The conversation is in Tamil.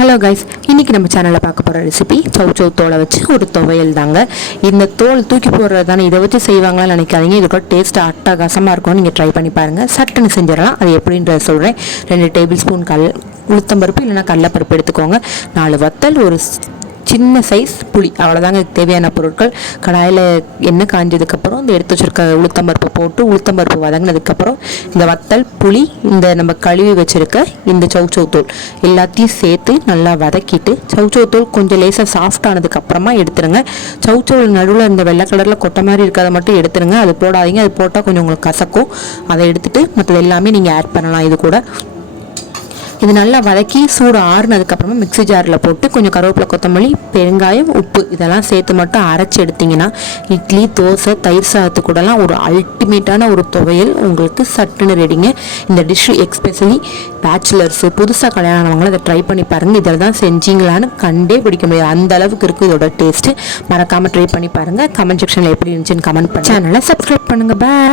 ஹலோ கைஸ், இன்றைக்கி நம்ம சேனலில் பார்க்க போகிற ரெசிபி சௌ தோலை வச்சு ஒரு துவையல் தாங்க. இந்த தோல் தூக்கி போடுறது தானே, இதை வச்சு செய்வாங்களான்னு நினைக்காதீங்க. இதோட டேஸ்ட் அட்டகாசமாக இருக்கும். நீங்கள் ட்ரை பண்ணி பாருங்கள். சட்டுன்னு செஞ்சிடலாம். அது எப்படின்றத சொல்கிறேன். 2 டேபிள் ஸ்பூன் உளுத்தம்பருப்பு இல்லைன்னா கடலைப்பருப்பு எடுத்துக்கோங்க. 4 வத்தல், ஒரு சின்ன சைஸ் புளி, அவ்வளோதாங்க தேவையான பொருட்கள். கடாயில் எண்ணெய் காஞ்சதுக்கப்புறம் இந்த எடுத்து வச்சுருக்க உளுத்தம்பருப்பை போட்டு உளுத்தம்பருப்பு வதங்கினதுக்கப்புறம் இந்த வத்தல், புளி, இந்த நம்ம கழுவி வச்சுருக்க இந்த சௌ தோல் எல்லாத்தையும் சேர்த்து நல்லா வதக்கிட்டு சௌ தோல் கொஞ்சம் லேசாக சாஃப்ட் ஆனதுக்கப்புறமா எடுத்துருங்க. சௌ நடுவில் இந்த வெள்ளை கலரில் கொட்டை மாதிரி இருக்கிறத மட்டும் எடுத்துருங்க. அது போடாதீங்க. அது போட்டால் கொஞ்சம் உங்களுக்கு கசக்கும். அதை எடுத்துகிட்டு மற்றது எல்லாமே நீங்கள் ஆட் பண்ணலாம். இது கூட இது நல்லா வதக்கி சூடு ஆறுனதுக்கப்புறமா மிக்ஸி ஜாரில் போட்டு கொஞ்சம் கருவேப்பிலை, கொத்தமல்லி, பெருங்காயம், உப்பு இதெல்லாம் சேர்த்து மட்டும் அரைச்சி எடுத்திங்கன்னா இட்லி, தோசை, தயிர் சாதத்து கூடலாம் ஒரு அல்டிமேட்டான ஒரு துவையல் உங்களுக்கு சட்டுன்னு ரெடிங்க. இந்த டிஷ்ஷு எக்ஸ்பெஷலி பேச்சுலர்ஸு, புதுசாக கல்யாணவங்களும் இதை ட்ரை பண்ணி பாருங்கள். இதில் தான் செஞ்சிங்களான்னு கண்டே பிடிக்க முடியாது, அந்த அளவுக்கு இருக்குது இதோட டேஸ்ட்டு. மறக்காமல் ட்ரை பண்ணி பாருங்கள். கமெண்ட் செக்ஷனில் எப்படி இருந்துச்சுன்னு கமெண்ட் பண்ணி சேனலை சப்ஸ்கிரைப் பண்ணுங்கள். பாய்.